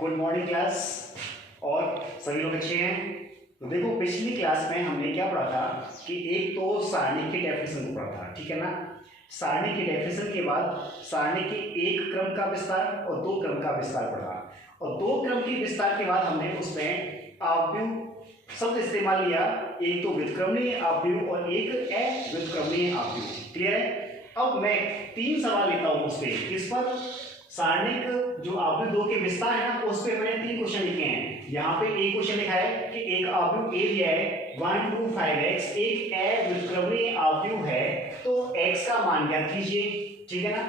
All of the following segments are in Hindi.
Good morning class. और सभी लोग अच्छे हैं। तो देखो पिछली क्लास में हमने क्या पढ़ा था कि एक तो सारणी की डेफिनेशन को पढ़ा था, ठीक है ना। सारणी की डेफिनेशन के बाद सारणी के एक क्रम का विस्तार और दो क्रम का विस्तार पढ़ा, और दो क्रम के विस्तार के बाद हमने उसमें आव्यूह शब्द इस्तेमाल लिया, एक तो व्युत्क्रमणीय आव्यूह और एक अव्युत्क्रमणीय आव्यूह। क्लियर है। अब मैं तीन सवाल लेता हूं उस पर, किस पर, सारणिक जो आव्यूह दो के विस्तार है ना, उस पे मैंने तीन क्वेश्चन लिखे हैं। यहाँ पे एक क्वेश्चन लिखा है कि एक आव्यूह ए दिया है 1 2 5x, एक अव्युत्क्रमणीय आव्यूह है तो x का मान ज्ञात कीजिए, ठीक है ना।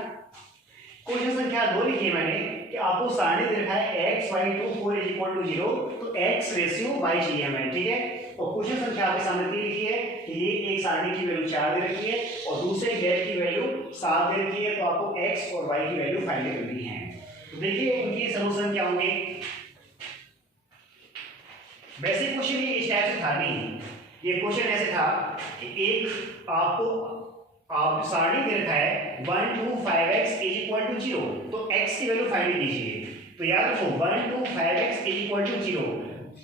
क्वेश्चन संख्या 2 लिखी है मैंने कि आपको सारणी दे रखा है x y 2 4 = 0, तो x रेशियो y चाहिए हमें, ठीक है। और क्वेश्चन संख्या आपके सामने 3 लिखी है कि ये एक सारणी की वैल्यू 4 दे रखी है और दूसरे गैर की वैल्यू 7 दे रखी है, तो आपको x और y की वैल्यू फाइंड करनी है। तो देखिए उनके सॉल्यूशन क्या होंगे। वैसे क्वेश्चन ये इस टाइप से था नहीं, ये क्वेश्चन ऐसे था कि एक आप सारणी दे रखा है 1 2 5x = 0, तो x की वैल्यू फाइंड कीजिए। तो याद रखो 1 2 5x = 0,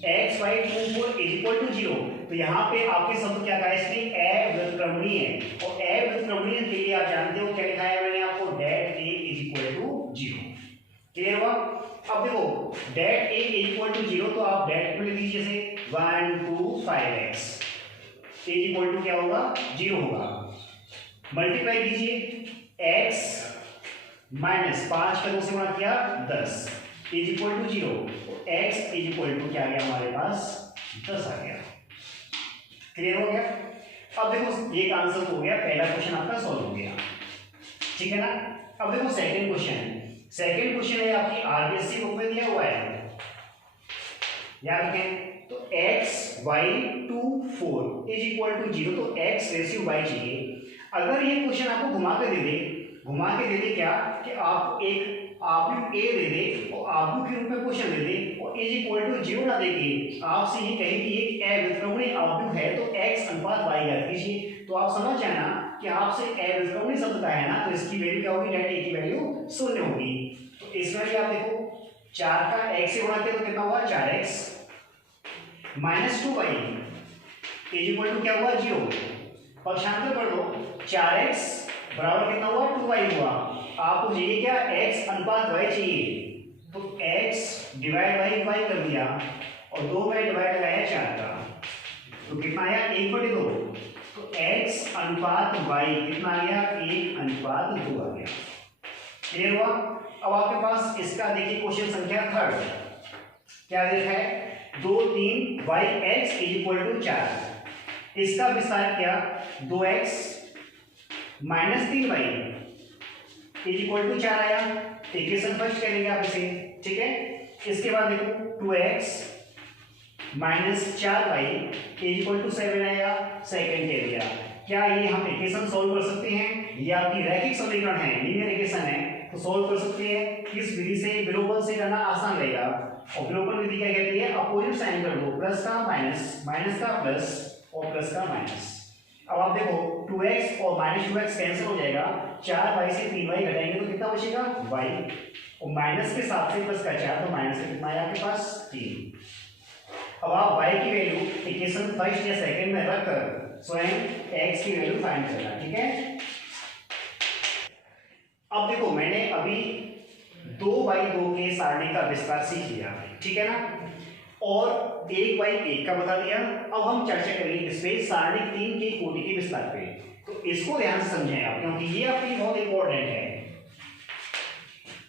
x y 2 4 = 0, तो यहाँ पे आपके शब्द क्या कहा है इसने, अव्युत्क्रमणीय है। और अव्युत्क्रमणीय के लिए आप जानते हो क्या लिखा है मैंने आपको, डेट a = 0। क्लियर हुआ। अब देखो डेट a = 0, तो आप डेट में लिख दीजिए से 1 2 5x a क्या होगा, 0 होगा। मल्टीप्लाई कीजिए x माइनस 5 का 2 से गुणा किया 10 = 0, तो x क्या आ गया हमारे पास, 10 आ गया। क्लियर हो गया। अब देखो एक आंसर हो गया, पहला क्वेश्चन आपका सॉल्व हो गया, ठीक है ना। अब देखो सेकंड क्वेश्चन है आपकी आरबीएससी बुक में दिया हुआ है, याद रखें। तो x y 2 4 = 0, तो x रेशियो y चाहिए। अगर ये क्वेश्चन आपको घुमा के दे दे क्या कि आप एक आव्यूह a दे दे और आव्यूह के रूप में क्वेश्चन दे दे और a = 0 ना देके आपसे ये कहे कि एक अव्युत्क्रमणीय आव्यूह है तो x अनुपात y ज्ञात कीजिए, तो आप समझ जाए ना कि आपसे अव्युत्क्रमणीय शब्द का है ना, तो इसकी वैल्यू क्या होगी, डेट a की वैल्यू 0 होगी। तो इसमें भी आप देखो 4 का x से गुणा किया तो कितना हुआ, 4x माइनस 2y = क्या हुआ, 0। पक्षांतर कर दो, 4x बराबर कितना हुआ, 2y हुआ। आपको चाहिए क्या, x अनुपात y चाहिए, तो x डिवाइड y कर दिया और 2 में डिवाइड लगाया 4 का, तो कितना आया, 1/2। तो x अनुपात y कितना आ गया, 1/2 आ गया। क्लियर हुआ। अब आपके पास इसका देखिए क्वेश्चन संख्या 3 क्या देखा है, 2 3 yx = 4, इसका विस्तार किया 2x माइनस 3y = 4 आया। इक्वेशन फर्स्ट करेंगे आप इसे, ठीक है। इसके बाद देखो 2x माइनस 4y = 7 आया, सेकंड कह दिया। क्या ये हम इक्वेशन सॉल्व कर सकते हैं, ये आपकी रैखिक समीकरण है, लीनियर इक्वेशन है, तो सॉल्व कर सकते हैं। किस विधि से, विलोपन से करना आसान रहेगा। और विलोपन विधि क्या कहती है, अपोजिट साइन कर दो, प्लस का माइनस, माइनस का प्लस और प्लस का माइनस। अब आप देखो 2x और माइनस 2x कैंसिल हो जाएगा, 4y से 3y घटाएंगे तो कितना बचेगा, y, और माइनस के 7 से प्लस का 4, तो माइनस का कितना है आपके पास, 3। अब आप y की वैल्यू इक्वेशन फर्स्ट या सेकंड में रखकर स्वयं x की वैल्यू फाइंड करना, ठीक है। अब देखो मैंने अभी 2/2 के सारणी का विस्तार सीख लिया, ठीक है ना, और 1/1 का बता दिया। अब हम चर्चा करेंगे इस पे सारणी 3 के कोटि के विस्तार पे, तो इसको ध्यान से समझें आप, क्योंकि ये आपके लिए बहुत इंपॉर्टेंट है।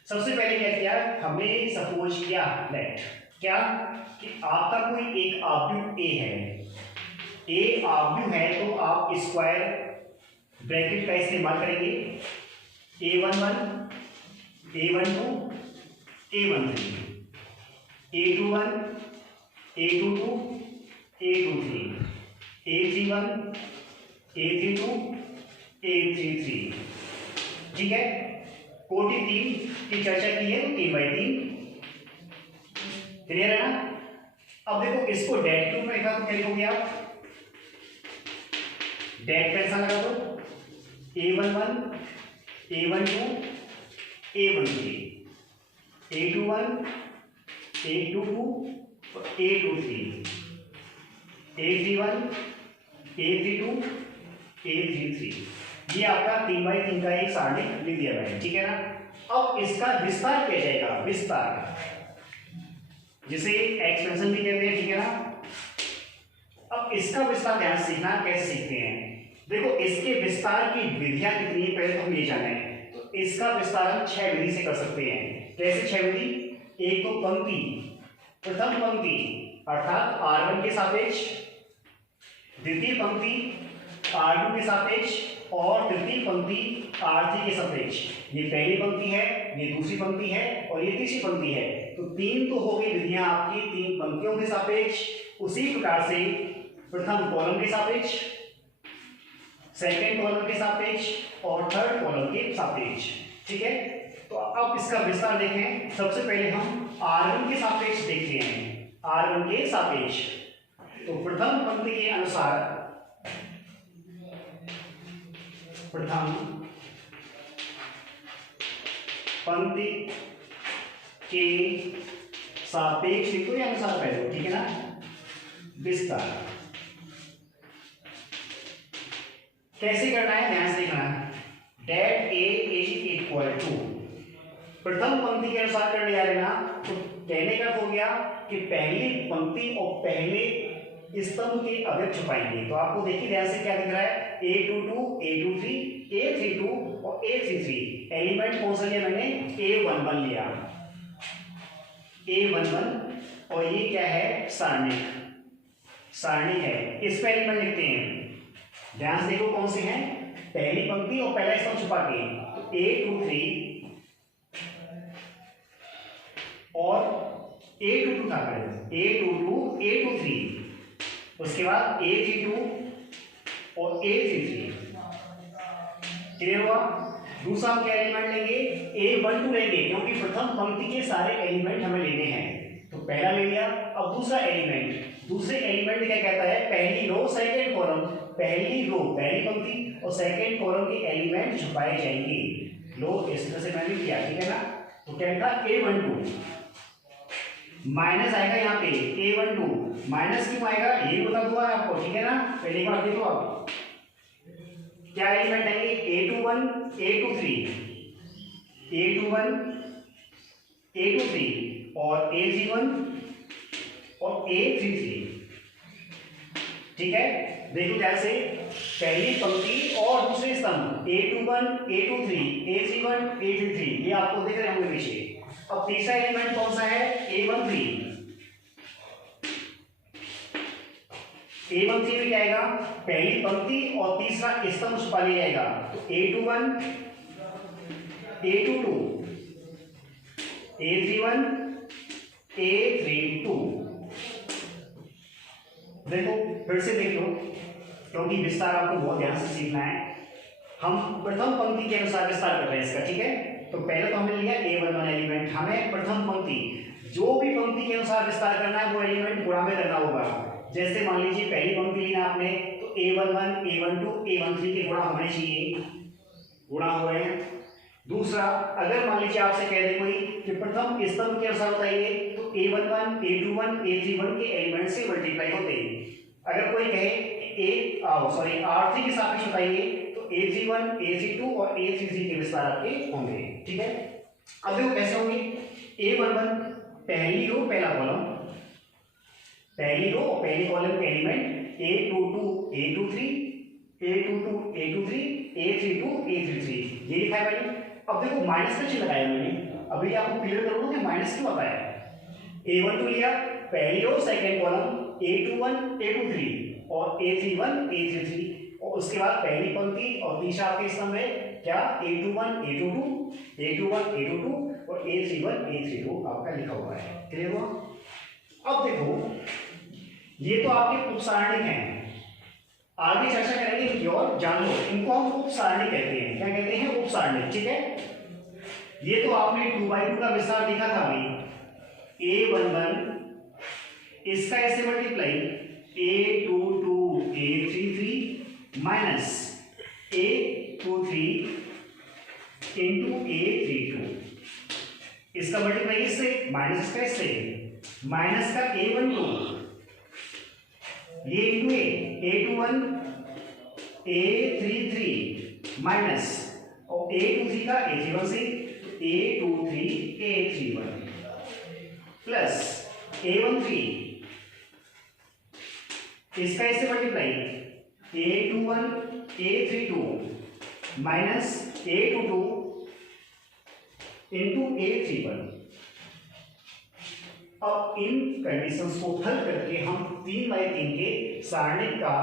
सबसे पहले क्या किया हमने, सपोज किया लेट क्या कि आपका कोई एक आव्यूह a है, a आव्यूह है, तो आप स्क्वायर ब्रैकेट का इस्तेमाल करेंगे, a11 a12 a13 a21 a22 a23 a31 a32 a33, ठीक है। कोटि 3 की चर्चा की है, तो 3/3 क्लियर है ना। अब देखो इसको डेट के रूप में लिखा तो क्या लिखोगे आप, डेट कैसा लगा तो a11 a12 a13 a21 A22 A23 A31 A32 A33, ये आपका 3x3 का एक सारणी लिख दिया मैंने, ठीक है ना। अब इसका विस्तार किया जाएगा, विस्तार जिसे एक्सपेंशन भी कहते हैं, ठीक है ना। अब इसका विस्तार ध्यान से सीखना, कैसे सीखते हैं। देखो इसके विस्तार की विधियां कितनी है पहले तो हम ये जाने। तो इसका विस्तार हम 6 विधि से कर सकते हैं। कैसे 6 विधि? एक तो पंक्ति, प्रथम पंक्ति अर्थात R1 के सापेक्ष, द्वितीय पंक्ति R2 के सापेक्ष और तृतीय पंक्ति R3 के सापेक्ष। ये पहली पंक्ति है, ये दूसरी पंक्ति है और ये तीसरी पंक्ति है। तो 3 तो हो गई विधियां आपकी 3 पंक्तियों के सापेक्ष। उसी प्रकार से प्रथम कॉलम के सापेक्ष, सेकंड कॉलम के सापेक्ष और थर्ड कॉलम के सापेक्ष, ठीक है। तो अब इसका विस्तार देखें। सबसे पहले हम R1 के सापेक्ष देखते हैं, R1 के सापेक्ष। तो प्रथम पंक्ति के अनुसार, प्रथम पंक्ति के सापेक्ष लिखो या अनुसार पहले, ठीक है ना। विस्तार कैसे करना है ध्यान से देखना है। Det A is equal to, प्रथम पंक्ति के अनुसार करने जा रहे ना, तो कहने का हो गया कि पहली पंक्ति और पहले स्तंभ के अवयव छुपाएंगे। तो आपको देखिए ध्यान से क्या दिख रहा है, A22 A23 A32 और A33। एलिमेंट कौन सा लिया मैंने? A11 लिया, A11। और ये क्या है? सारणिक, सारणिक है। इस पर एलिमेंट लिखते हैं, ध्यान से देखो कौन से हैं। पहली पंक्ति और पहला स्तंभ छुपा के, तो A23 और A22 था, A22 A23, उसके बाद A32 और A33। क्लियर हुआ? दूसरा हम क्या एलिमेंट लेंगे? A12 लेंगे, क्योंकि प्रथम पंक्ति के सारे एलिमेंट हमें लेने हैं। तो पहला ले लिया। अब दूसरा एलिमेंट, दूसरे एलिमेंट क्या कहता है? पहली रो सेकंड कॉलम, पहली रो पहली पंक्ति और सेकंड कॉलम के एलिमेंट छुपाए जाएंगे। लो इस तरह से मैंने किया, ठीक है ना। तो क्या लिखा? A12 माइनस आएगा यहाँ पे, A12 माइनस क्यों आएगा ये बता दूंगा आपको, ठीक है ना। पहले एक बार देखो आप क्या एलिमेंट आएंगे। A21 A23 A21 A23 और A31 और A33, ठीक है। देखो जैसे पहली पंक्ति और दूसरे स्तंभ A21 A23 A31 A33, ये आपको दिख रहे होंगे पीछे। अब तीसरा एलिमेंट कौन सा है? A13 में क्या आएगा? पहली पंक्ति और तीसरा स्तंभ छुपा लिया जाएगा। तो A21 A22 A31 A32। देखो फिर से देख लो, क्योंकि विस्तार आपको बहुत ध्यान से सीखना है। हम प्रथम पंक्ति के अनुसार विस्तार कर रहे हैं इसका, ठीक है। तो पहले तो हमने लिया A11 एलिमेंट, हमें प्रथम पंक्ति जो भी पंक्ति के अनुसार विस्तार करना है वो एलिमेंट गुणा में करना होगा। जैसे मान लीजिए पहली पंक्ति लेना आपने, तो A11 A12 A13 के गुणा होने चाहिए, गुणा हो रहे हैं। दूसरा, अगर मान लीजिए आपसे कह दे कोई कि प्रथम स्तंभ के अनुसार बताइए, तो A11 A21 A31 के एलिमेंट से मल्टीप्लाई होते हैं। अगर कोई कहे R3 के सापेक्ष बताइए, तो A31 A32 और A33 के विस्तार आपके होंगे, ठीक है। अब देखो कैसे होंगे। A11 पहली रो पहला कॉलम, पहली रो और पहले कॉलम के element A22 A23 A22 A23 A32 A33, ये लिखा है मैंने। अब देखो माइनस का चिन्ह लगाया मैंने, अभी आपको क्लियर करूंगा कि माइनस क्यों आता है। A12 लिया, पहली row second column A21 A23 और A31 A33, और उसके बाद पहली पंक्ति और तीसरा आपके स्तंभ है क्या? A21 A22 A21 A22 और A31 A32 आपका लिखा हुआ है। क्लियर हुआ? अब देखो ये तो आपके उपसारणिक हैं, आगे चर्चा करेंगे इनकी और जान लो। इनको हम उपसारणिक कहते हैं। क्या कहते हैं? उपसारणिक, ठीक है। ये तो आपने 2x2 का विस्तार देखा था अभी। A11 इसका ऐसे multiply A22 A33 minus A23 into A32, इसका मल्टीप्लाई इससे माइनस इसका इससे, माइनस का A12 ये इंटू A21 A33 माइनस और A23 का A31 से A23 A31 प्लस A13 इसका इससे multiply A21 A32 minus A22 into A31। अब इन कंडीशंस को हल करके हम 3/3 के सारणिक का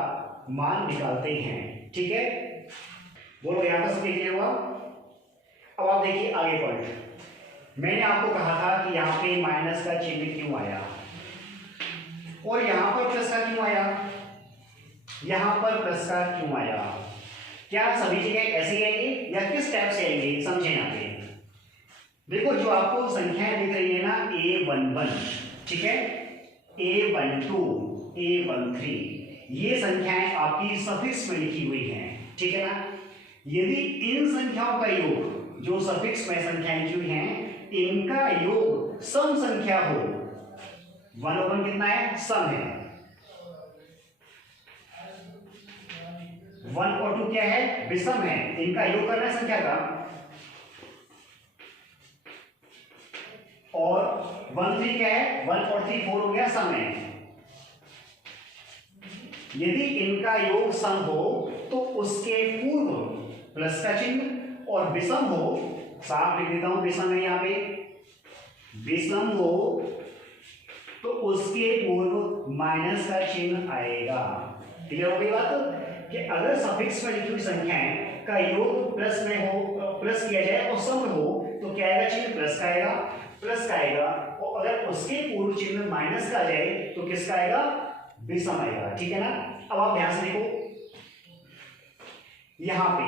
मान निकालते हैं। ठीक है, बोलो यहां तक सब क्लियर हुआ। अब आप देखिए आगे पॉइंट, मैंने आपको कहा था कि यहां पे माइनस का चिन्ह क्यों आया और यहां पर प्लस का क्यों आया, यहां पर प्लस का क्यों आया। क्या सभी जगह ऐसे आएंगे या किस टाइप से आएंगे, समझे यहां पे। देखो जो आपको संख्याएं दिख रही है ना A11, ठीक है, A12 A13 ये संख्याएं आपकी सफिक्स में लिखी हुई हैं। ठीक है ना, यदि इन संख्याओं का योग जो सफिक्स में संख्याएं लिखी हुई हैं इनका योग सम संख्या हो, 1/1 कितना है, सम है, 1 और 2 क्या है, विषम है, इनका योग करना है संख्या का, और 1 3 क्या है, 1 और 3 4 हो गया, सम है। यदि इनका योग सम हो तो उसके पूर्व प्लस का चिन्ह और विषम हो, साफ लिख देता हूं विषम है यहां पे, विषम हो तो उसके पूर्व माइनस का चिन्ह आएगा। क्लियर हो गई बात कि अगर सफिक्स में लिखी हुई संख्याएं का योग प्लस में हो, प्लस किया जाए और सम में हो तो क्या आएगा, चिन्ह प्लस का आएगा, प्लस का आएगा, और अगर उसके पूर्व चिन्ह माइनस का आ जाए तो किसका आएगा, विषम आएगा। ठीक है ना, अब आप ध्यान से देखो यहां पे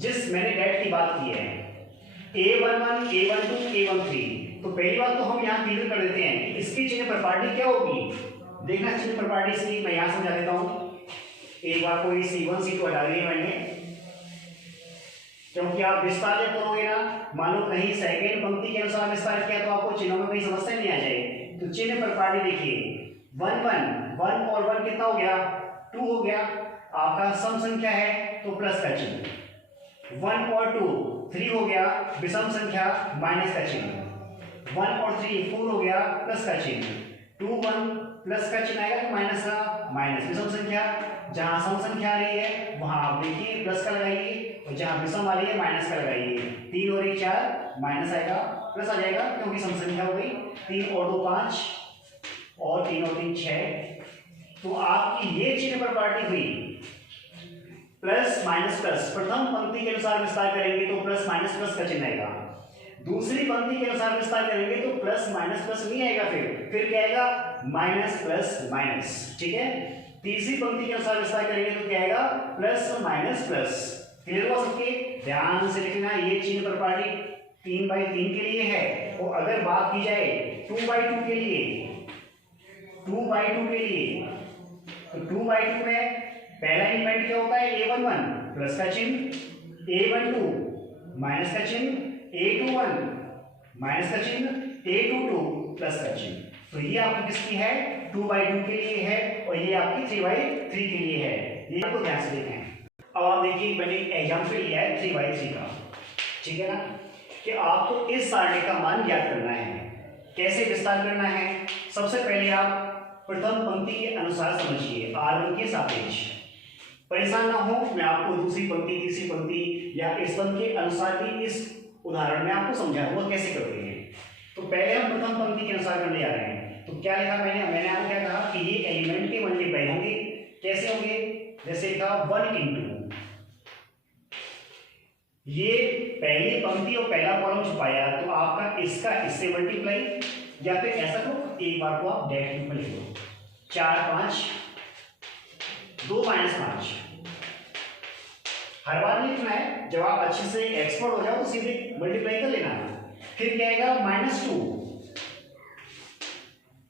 जिस मैंने डेट की बात की है A11 A12 A13, तो पहली बात तो हम यहां क्लियर कर देते हैं कि इसकी चिन्ह प्रॉपर्टी क्या होगी। देखना चिन्ह प्रॉपर्टी इसकी मैं यहां समझा देता हूं। एक बार कोई C1 C2 हटा दिए मैंने, क्योंकि आप विस्तार जब करोगे ना, मान लो कहीं सेकंड पंक्ति के अनुसार विस्तार किया तो आपको चिन्हों में कोई समस्या नहीं आ जाए। तो चिन्ह प्रॉपर्टी देखिए 1 1 और 1 कितना हो गया, 2 हो गया, आपका सम संख्या है तो प्लस का चिन्ह, 1 और 2 3 हो गया, विषम संख्या माइनस का चिन्ह, 1 और 3 4 हो गया, प्लस का चिन्ह, 2 1 प्लस का चिन्ह आएगा तो माइनस का माइनस, विषम संख्या जहां सम संख्या आ रही है वहां आप देखिए प्लस का लगाइए और जहां विषम आ रही है माइनस का लगाइए। 3 और 1 4 माइनस आएगा, प्लस आ जाएगा क्योंकि सम संख्या हो गई, 3 और 2 5 और 3 और 3 6। तो आपकी ये चिन्ह प्रॉपर्टी हुई प्लस माइनस प्लस, प्रथम पंक्ति के अनुसार विस्तार करेंगे तो प्लस माइनस प्लस का चिन्ह आएगा, दूसरी पंक्ति के अनुसार विस्तार करेंगे तो प्लस माइनस प्लस नहीं आएगा, फिर क्या आएगा, माइनस प्लस माइनस। ठीक है, तीसरी पंक्ति के अनुसार विस्तार करेंगे तो क्या आएगा, प्लस माइनस प्लस। क्लियर हुआ सबके, ध्यान से लिखना, ये चिन्ह प्रॉपर्टी 3/3 के लिए है। और अगर बात की जाए 2/2 के लिए, 2/2 के लिए तो 2/2 में पहला एलिमेंट क्या होता है, A11 प्लस का चिन्ह, A12 माइनस का चिन्ह, A21 माइनस का चिन्ह, A22 प्लस का चिन्ह। तो ये आपकी किसकी है, 2/2 के लिए है और ये आपकी 3/3 के लिए है। ये आपको ध्यान से देखें। अब आप देखिए मैंने एग्जाम्पल लिया है 3/3 का। ठीक है ना, कि आपको इस सारणी का मान ज्ञात करना है। कैसे विस्तार करना है, सबसे पहले आप प्रथम पंक्ति के अनुसार समझिए, R1 के सापेक्ष। परेशान ना हो, मैं आपको दूसरी पंक्ति तीसरी पंक्ति या स्तंभ के अनुसार भी इस उदाहरण में आपको समझाऊंगा कैसे करते हैं। तो पहले हम प्रथम पंक्ति के अनुसार करने जा रहे हैं। तो क्या लिखा मैंने आपको क्या कहा कि ये एलिमेंट के मल्टीप्लाई होंगे। कैसे होंगे, जैसे लिखा 1 इंटू ये पहली पंक्ति और पहला कॉलम छुपाया तो आपका इसका इससे मल्टीप्लाई, या फिर ऐसा करो एक बार को आप डायरेक्ट में लिख दो 4 5 2 -5। हर बार नहीं लिखना है, जब आप अच्छे से एक्सपर्ट हो जाओ तो सीधे मल्टीप्लाई कर लेना। फिर क्या आएगा, -2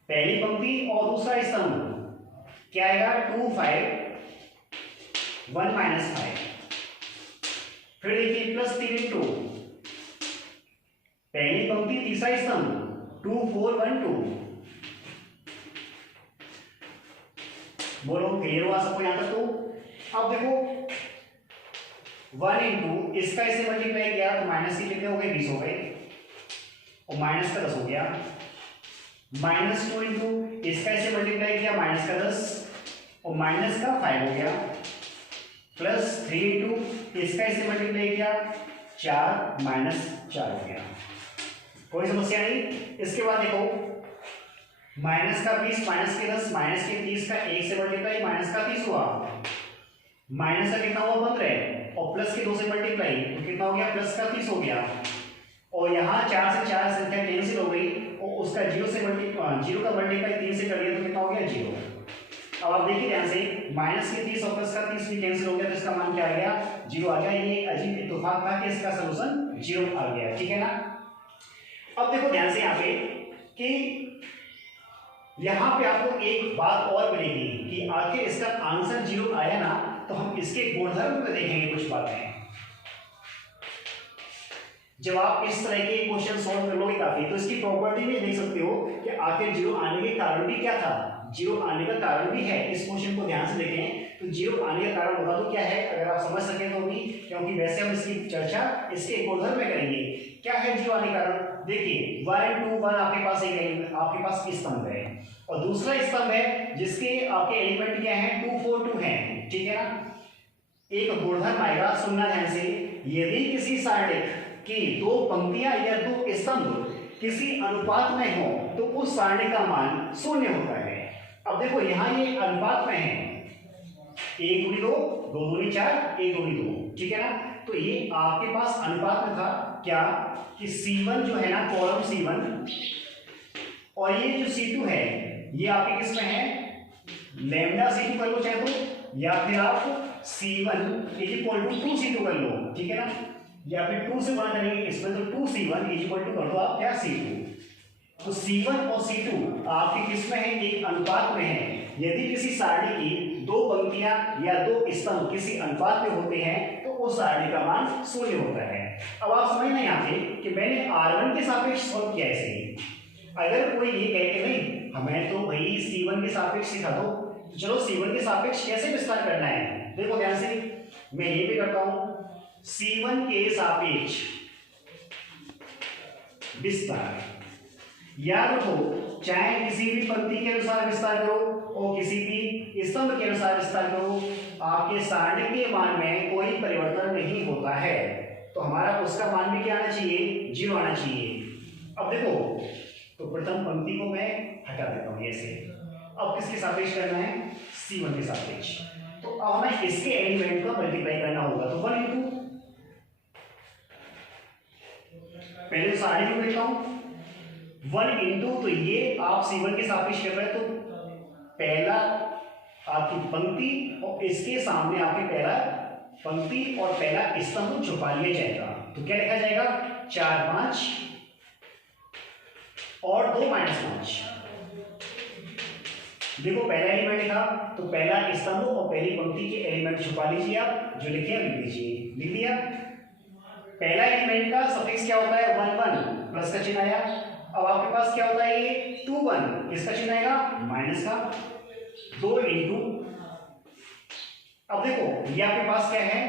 पहली पंक्ति और दूसरा स्तंभ, क्या आएगा 2 5 1 -5। फिर देखिए +3 इंटू पहली पंक्ति तीसरा स्तंभ 2 4 1 2, बोलो क्लियर हुआ सबको यहाँ तक? तो अब देखो 1 इंटू इसका इसे मल्टीप्लाई किया तो माइनस के कितने हो गए, 20 हो गए, और माइनस का 10 हो गया। -2 इंटू इसका इसे मल्टीप्लाई किया, माइनस का 10 और माइनस का 5 हो गया, प्लस 3 इंटू इसका इसे मल्टीप्लाई किया 4 माइनस 4 हो गया। कोई समस्या नहीं। इसके बाद देखो माइनस का 20 माइनस के 10 माइनस के 30 का 1 से मल्टीप्लाई, माइनस का 30 हुआ, माइनस का कितना हुआ 15 और प्लस के 2 से मल्टीप्लाई तो कितना हो गया, प्लस का 30 हो गया, और यहाँ 4 से 4 संख्या कैंसिल हो गई और उसका 0 का मल्टीप्लाई 3 से कर दिया तो कितना हो गया 0। अब आप देखिए ध्यान से माइनस के 30 और प्लस का 30 भी कैंसिल हो गया तो इसका मान क्या आ गया, 0 आ गया। ये अजीब इत्तेफाक था कि इसका सलूशन 0 आ गया, ठीक है ना। अब देखो ध्यान से यहाँ पे कि यहाँ पे आपको एक बात और मिलेगी कि आखिर इसका आंसर 0 आया ना, तो हम इसके गुणधर्म पे देखेंगे कुछ बातें। जब आप इस तरह के क्वेश्चन सॉल्व कर लोगे काफी, तो इसकी प्रॉपर्टी में देख सकते हो कि आखिर 0 आने के कारण भी क्या था, 0 आने का कारण भी है। इस क्वेश्चन को ध्यान से देखें तो 0 आने का कारण बता दो क्या है, अगर आप समझ सके तो भी, क्योंकि वैसे हम इसकी चर्चा इसके गुणधर्म में करेंगे। क्या है 0 आने का कारण? देखिए 1 2 1 आपके पास आपके पास स्तंभ है, और दूसरा स्तंभ है जिसके आपके एलिमेंट क्या है, 2 4 2 है, ठीक है ना। एक गुणधर्म आएगा, सुनना ध्यान से, यदि किसी सारणिक की 2 पंक्तियां या 2 स्तंभ किसी अनुपात में हो तो उस सारणी का मान 0 होता है। अब देखो यहाँ ये अनुपात में है, 1 दूनी 2 2 दूनी 4 1 दूनी 2, ठीक है ना। तो ये आपके पास अनुपात में था क्या कि C1 जो है ना, कॉलम C1 और ये जो C2 है ये आपके किस में है, लैम्डा C2 कर लो चाहे तो, या फिर आप C1 = 2C2 कर लो, ठीक है ना, या फिर 2 से गुणा करेंगे इसमें तो 2C1 = कर दो आप क्या C2। तो C1 और C2 आपके किस में है, एक अनुपात में है। यदि किसी सारणी की 2 पंक्तियां या 2 स्तंभ किसी अनुपात में होते हैं तो उस सारणी का मान 0 होता है। अब आप समझना यहाँ पे कि मैंने R1 के सापेक्ष सॉल्व किया इसे। अगर कोई ये कहे कि नहीं हमें तो भाई C1 के सापेक्ष सिखा दो, तो चलो C1 के सापेक्ष कैसे विस्तार करना है, देखो ध्यान से, मैं ये भी करता हूं C1 के सापेक्ष विस्तार। याद रखो चाहे किसी भी पंक्ति के अनुसार विस्तार करो और किसी भी स्तंभ के अनुसार विस्तार करो, आपके सारणी के मान में कोई परिवर्तन नहीं होता है, तो हमारा उसका मान भी क्या आना चाहिए, 0 आना चाहिए। अब देखो तो प्रथम पंक्ति को मैं हटा देता हूं ऐसे। अब किसके सापेक्ष करना है, C1 के सापेक्ष। तो अब हमें इसके एलिमेंट को मल्टीप्लाई करना होगा, तो 1 इंटू, पहले सारणी को देखता हूं 1 इंटू, तो ये आप C1 के सापेक्ष कर रहे हैं तो पहला आपकी पंक्ति और इसके सामने आपके पहला पंक्ति और पहला स्तंभ छुपा लिया जाएगा। तो क्या लिखा जाएगा, 4 5 और 2 -5। देखो पहला एलिमेंट लिखा तो पहला स्तंभ और पहली पंक्ति के एलिमेंट छुपा लीजिए, आप जो लिखे लिख दीजिए, लिख दिया। पहला एलिमेंट का सफिक्स क्या होता है, 1 1, प्लस का चिन्ह आया। अब आपके पास क्या होता है, ये 2 1, किसका चिन्ह आएगा, माइनस का। 2 इंटू, अब देखो ये आपके पास क्या है,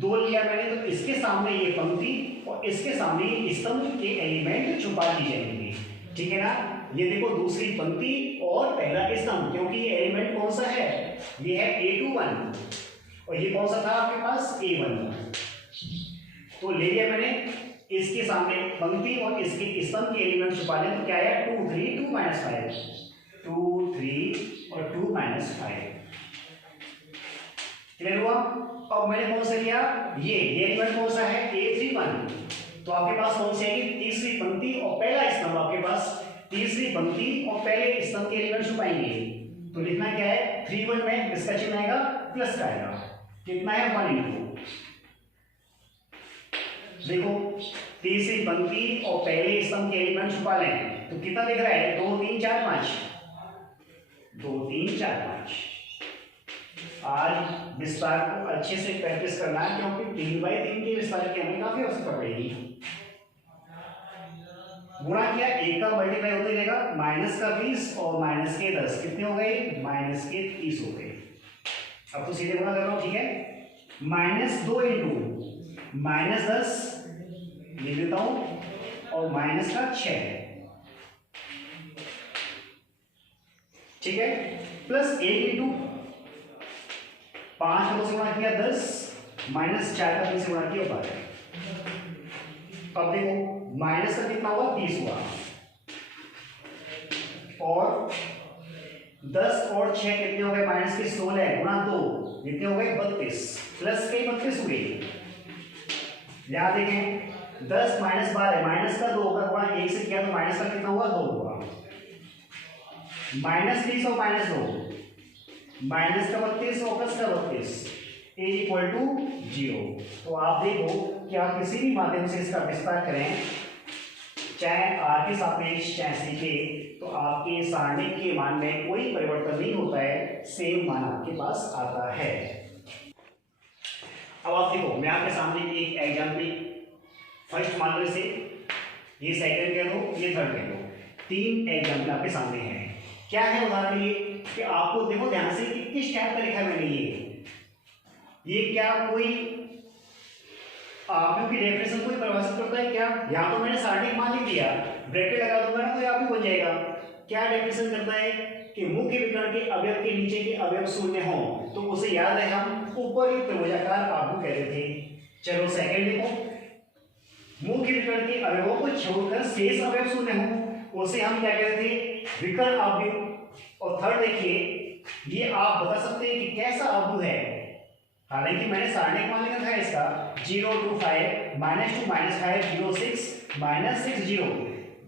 2 लिया मैंने, तो इसके सामने ये पंक्ति और इसके सामने ये स्तंभ के एलिमेंट छुपा ली जाएंगे, ठीक है ना। ये देखो दूसरी पंक्ति और पहला स्तंभ, क्योंकि ये एलिमेंट कौन सा है, ये है A21 और ये कौन सा था आपके पास, A1। तो ले लिया मैंने, इसके सामने पंक्ति और इसके स्तंभ के एलिमेंट छुपा लें तो क्या आया, 2 3 2 -5, 2 3 और 2 -5। क्लियर हुआ। अब मैंने कौन सा लिया, ये एलिमेंट कौन सा है, A31, तो आपके पास कौन सी आएगी, तीसरी पंक्ति और पहला स्तंभ, आपके पास तीसरी पंक्ति और पहले स्तंभ के एलिमेंट छुपाएंगे। तो लिखना क्या है, 3 1 में इसका चिन्ह आएगा, प्लस का आएगा, कितना है 1 इंटू। देखो तीसरी पंक्ति और पहले स्तंभ के एलिमेंट छुपा लें तो कितना दिख रहा है, 2 3 4 5, 2 3 4 5। आज विस्तार को अच्छे से प्रैक्टिस करना है, क्योंकि 3 बाई 3 के विस्तार की हमें काफी आवश्यकता पड़ेगी। गुणा किया, एक का मल्टीप्लाई होते रहेगा, माइनस का 20 और माइनस के 10 कितने हो गए, माइनस के 30 हो गए। अब तो सीधे गुणा कर रहा हूं, ठीक है, -2 इंटू -10 लिख देता हूं और माइनस का 6, ठीक है, प्लस 1 इंटू 5 का 2 से गुणा किया 10 माइनस 4 का 3 से गुणा किया 12। अब देखो माइनस का कितना हुआ, 30 हुआ, और 10 और 6 कितने हो गए, माइनस के 16 गुणा 2 कितने हो गए, 32, प्लस के 32 हुए। यहां देखें 10 माइनस 12 माइनस का 2 का गुणा 1 से किया तो माइनस का कितना हुआ, 2 हुआ, -30 और -2 माइनस का 32 और प्लस का 32 इज इक्वल टू 0। तो आप देखो कि आप किसी भी माध्यम से इसका विस्तार करें, चाहे r के सापेक्ष चाहे c के, तो आपके सारणिक के मान में कोई परिवर्तन नहीं होता है, सेम मान आपके पास आता है। अब आप देखो मैं आपके सामने एक एग्जाम्पल, फर्स्ट मान लो इसे, ये सेकंड कह दो, ये थर्ड कह दो, 3 एग्जाम्पल आपके सामने हैं। क्या है उदाहरण ये कि आपको देखो ध्यान से कि किस टाइप का लिखा है मैंने, ये क्या कोई आप की डेफिनेशन को परिभाषित करता है क्या? यहाँ तो मैंने सारणिक मान लिख दिया, ब्रैकेट लगा दूंगा ना तो यहाँ भी बन जाएगा। क्या डेफिनेशन करता है कि मुख्य विकर्ण के अवयव के नीचे के अवयव शून्य हो, तो उसे याद है हम ऊपरी त्रिभुजाकार आव्यूह कहते थे। चलो सेकंड देखो, मुख्य विकर्ण के अवयवों को छोड़कर शेष अवयव शून्य हो, उसे हम क्या कहते थे, विकर्ण आव्यूह। और थर्ड देखिए, ये आप बता सकते हैं कि कैसा आव्यूह है, हालांकि मैंने सारणिक मान लिखा है इसका 0 2 5 -2 -5 0 6 -6 0।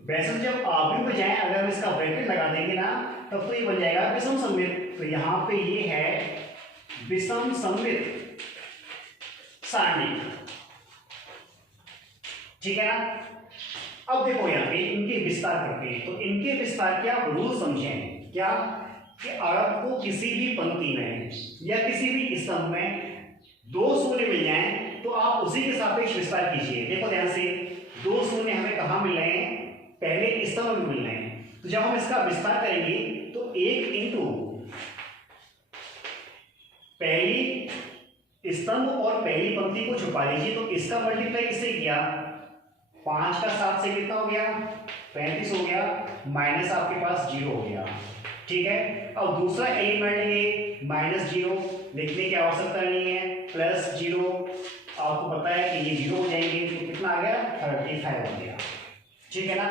वैसे जब आव्यूह में जाए अगर हम इसका ब्रैकेट लगा देंगे ना तब तो ये बन जाएगा विषम सममित। तो यहाँ पे ये है विषम सममित सारणिक, ठीक है ना। अब देखो यहाँ पे इनके विस्तार करते हैं, तो इनके विस्तार के आप रूल समझें। क्या कि आपको किसी भी पंक्ति में या किसी भी स्तंभ में 2 शून्य मिल जाएं तो आप उसी के सापेक्ष विस्तार कीजिए। देखो ध्यान से, 2 शून्य हमें कहाँ मिल रहे हैं, पहले स्तंभ में मिल रहे हैं, तो जब हम इसका विस्तार करेंगे तो 1 इंटू पहली स्तंभ और पहली पंक्ति को छुपा लीजिए, तो इसका मल्टीप्लाई किससे किया, 5 का 7 से कितना हो गया, 35 हो गया, माइनस आपके पास 0 हो गया, ठीक है। अब दूसरा एलिमेंट ये -0 लिखने की आवश्यकता नहीं है, +0 आपको पता है कि ये 0 हो जाएंगे, तो कितना आ गया, 35 हो गया, ठीक है ना।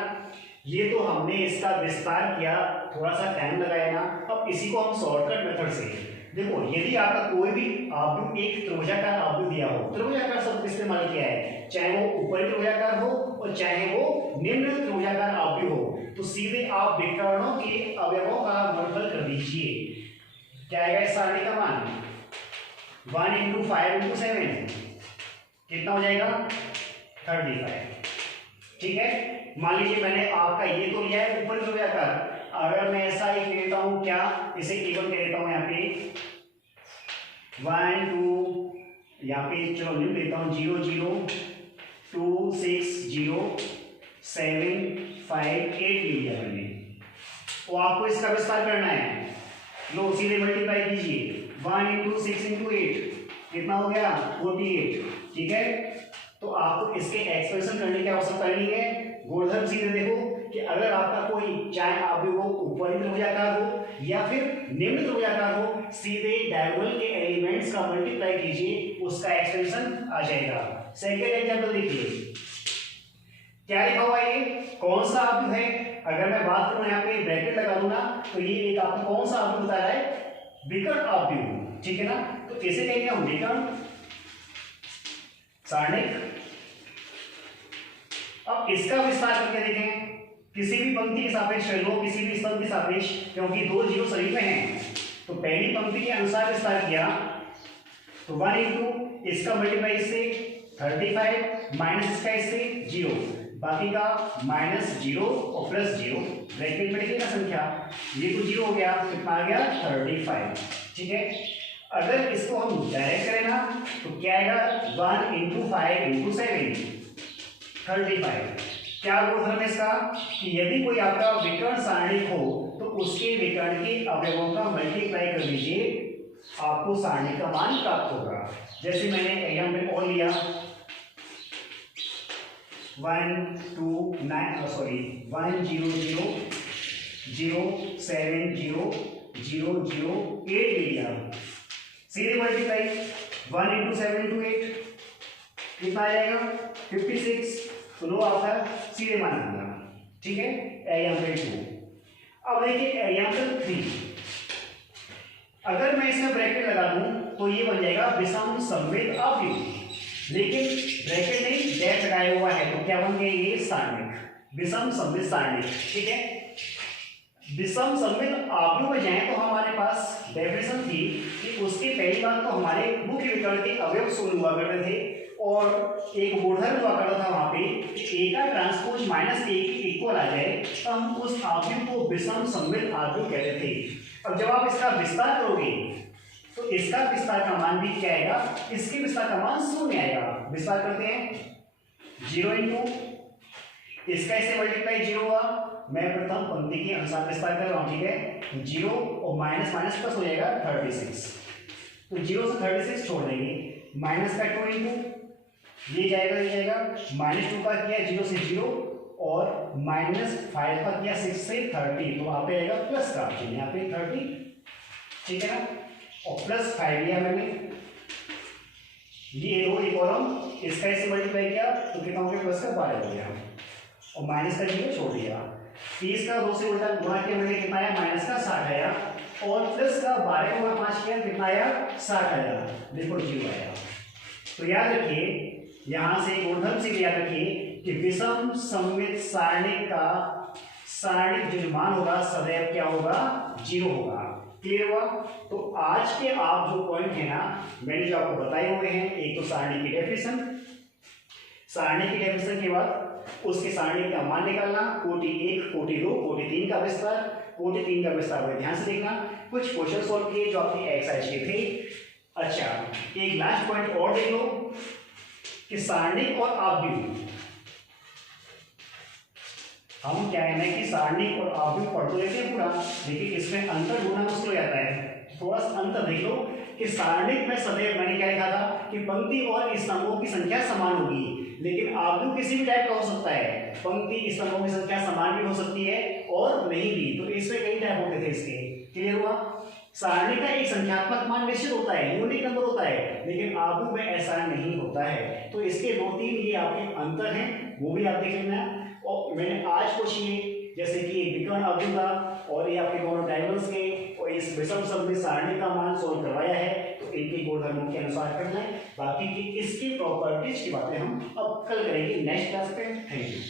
ये तो हमने इसका विस्तार किया, थोड़ा सा टाइम लगाया ना। अब इसी को हम शॉर्टकट मेथड से देखो, यदि आपका कोई भी आव्यूह एक त्रिभुजाकार आव्यूह दिया हो, त्रिभुजाकार शब्द इस्तेमाल किया है, चाहे वो ऊपरी त्रिभुजाकार हो और चाहे वो निम्न त्रिभुजाकार आव्यूह हो, तो सीधे आप विकर्णों के अवयवों का गुणनफल कर दीजिए। क्या आएगा इस सारणी का मान, 1 इंटू 5 इंटू 7 कितना हो जाएगा, 35, ठीक है। मान लीजिए मैंने आपका ये तो लिया है ऊपरी त्रिभुजाकार, अगर मैं ऐसा ही लेता हूं, क्या इसे केवल कह देता हूं यहाँ पे 1 2, यहाँ पे चलो लिख देता हूं 0 0 2 6 0 7 5 8 ले लिया मैंने। तो आपको इसका विस्तार करना है, लो सीधे मल्टीप्लाई कीजिए, 1 इंटू 6 इंटू 8 कितना हो गया, 48, ठीक है। तो आपको इसके एक्सप्रेशन करने की आवश्यकता नहीं है, गुणधर्म सीधे देखो कि अगर आपका कोई चाहे आव्यूह हो ऊपरी त्रिभुजाकार हो या फिर निम्न त्रिभुजाकार हो, सीधे डायगोनल के एलिमेंट्स का मल्टीप्लाई कीजिए, उसका एक्सप्रेशन आ जाएगा। सेकंड एग्जांपल देखिए, क्या लिखा हुआ है, ये कौन सा आव्यूह है। अगर मैं बात करूं यहाँ पे ब्रैकेट लगा दूंगा तो ये एक आपको कौन सा आव्यूह बता रहा है, विकर्ण आव्यूह, ठीक है ना। तो इसे कहेंगे हम विकर्ण सारणिक। अब इसका विस्तार करके देखें, किसी भी पंक्ति के सापेक्ष कर लो, किसी भी स्तंभ के सापेक्ष, क्योंकि 2 0 शरीर में हैं, तो पहली पंक्ति के अनुसार विस्तार किया तो 1 इंटू इसका मल्टीप्लाई इससे 35 माइनस इसका इससे 0, बाकी का -0 और +0 ब्रैकेट में लिखिएगा संख्या, ये तो 0 हो गया, कितना आ गया 35, ठीक है। अगर इसको हम डायरेक्ट करें ना तो क्या आएगा, 1 इंटू 5 इंटू 7 35, क्या गुणधर्म है इसका कि यदि कोई आपका विकर्ण सारणिक हो तो उसके विकर्ण के अवयवों का मल्टीप्लाई कर लीजिए, आपको सारणी का मान प्राप्त होगा। जैसे मैंने एग्जाम्पल और लिया 1 0 0 0 7 0 0 0 8 ले लिया, सीधे मल्टीप्लाई 1 इंटू 7 इंटू 8 कितना आ जाएगा 56, तो लो आपका सीधे मान आ गया। ठीक है, एग्जाम्पल 2। अब देखिए एग्जाम्पल 3, अगर मैं इसमें ब्रैकेट लगा दूं तो ये बन जाएगा विषम सममित अवयव, लेकिन ब्रैकेट नहीं डैश लगाया हुआ है तो क्या बन गया ये सारणिक, विषम सममित सारणिक। ठीक है, विषम सममित अवयव में जाए तो हमारे पास डेफिनेशन थी कि उसके पहली बात तो हमारे मुख्य विकर्ण के अवयव शून्य हुआ करते थे और एक गुणधर्म हुआ करता था वहां पे ए का ट्रांसपोज माइनस ए के इक्वल आ जाए तो हम उस अवयव को विषम सममित अवयव कहते थे। अब जब आप इसका विस्तार करोगे तो इसका विस्तार का मान भी क्या आएगा, इसके विस्तार का मान शून्य आएगा। विस्तार करते हैं 0 इंटू इसका इसे मल्टीप्लाई 0 हुआ, मैं प्रथम पंक्ति के अनुसार विस्तार कर रहा हूं। ठीक है, 0 और माइनस माइनस प्लस हो जाएगा 36, तो 0 से 36 छोड़ देंगे, माइनस का 2 इंटू ये जाएगा -2 का किया 0 से 0 और -5 का किया 6 से 30, तो वहां पे आएगा प्लस का चिन्ह यहाँ पे 30। ठीक है ना, और प्लस 5 लिया मैंने, ये रो एक और इसका इसे मल्टीप्लाई किया तो कितना हो गया प्लस का 12 हो गया और माइनस का 0 छोड़ दिया। 30 का 2 से उल्टा गुणा किया मैंने, कितना आया माइनस का 60 आया और प्लस का 12 गुणा 5 किया कितना आया 60 आया, देखो 0 आया। तो याद रखिए यहां से गुणधर्म से याद रखिए कि विषम सममित सारणिक का सारणिक जो मान होगा सदैव क्या होगा 0 होगा। क्लियर हुआ? तो आज के आप जो पॉइंट है ना मैंने जो आपको बताए हुए हैं, एक तो सारणी की डेफिनेशन, सारणी की डेफिनेशन के बाद उसके सारणी का मान निकालना, कोटि 1 कोटि 2 कोटि 3 का विस्तार, कोटि 3 का विस्तार में ध्यान से देखना, कुछ क्वेश्चन सॉल्व किए जो आपकी एक्सरसाइज के थे। अच्छा, एक लास्ट पॉइंट और देख लो कि सारणिक और अवयव, हम क्या है ना कि सारणिक और अवयव पढ़ तो लेते हैं पूरा, लेकिन इसमें अंतर ढूंढना मुश्किल हो जाता है। थोड़ा सा अंतर देख लो कि सारणिक में सदैव मैंने क्या लिखा था कि पंक्ति और स्तंभों की संख्या समान होगी, लेकिन अवयव किसी भी टाइप का हो सकता है, पंक्ति स्तंभों की संख्या समान भी हो सकती है और नहीं भी, तो इसमें कई टाइप होते थे इसके। क्लियर हुआ? सारणी का एक संख्यात्मक मान निश्चित होता है, यूनिक नंबर होता है, लेकिन अवयव में ऐसा नहीं होता है। तो इसके 2-3 ये आपके अंतर हैं, वो भी आप देख लेना। और मैंने आज कुछ ये जैसे कि विकर्ण अवयव का और ये आपके दोनों डायवर्स के और इस विषम सममित सारणी का मान सोल्व करवाया है, तो इनके गुणधर्मों के अनुसार करना है। बाकी की इसकी प्रॉपर्टीज की बातें हम अब कल करेंगे नेक्स्ट क्लास पे। Thank you.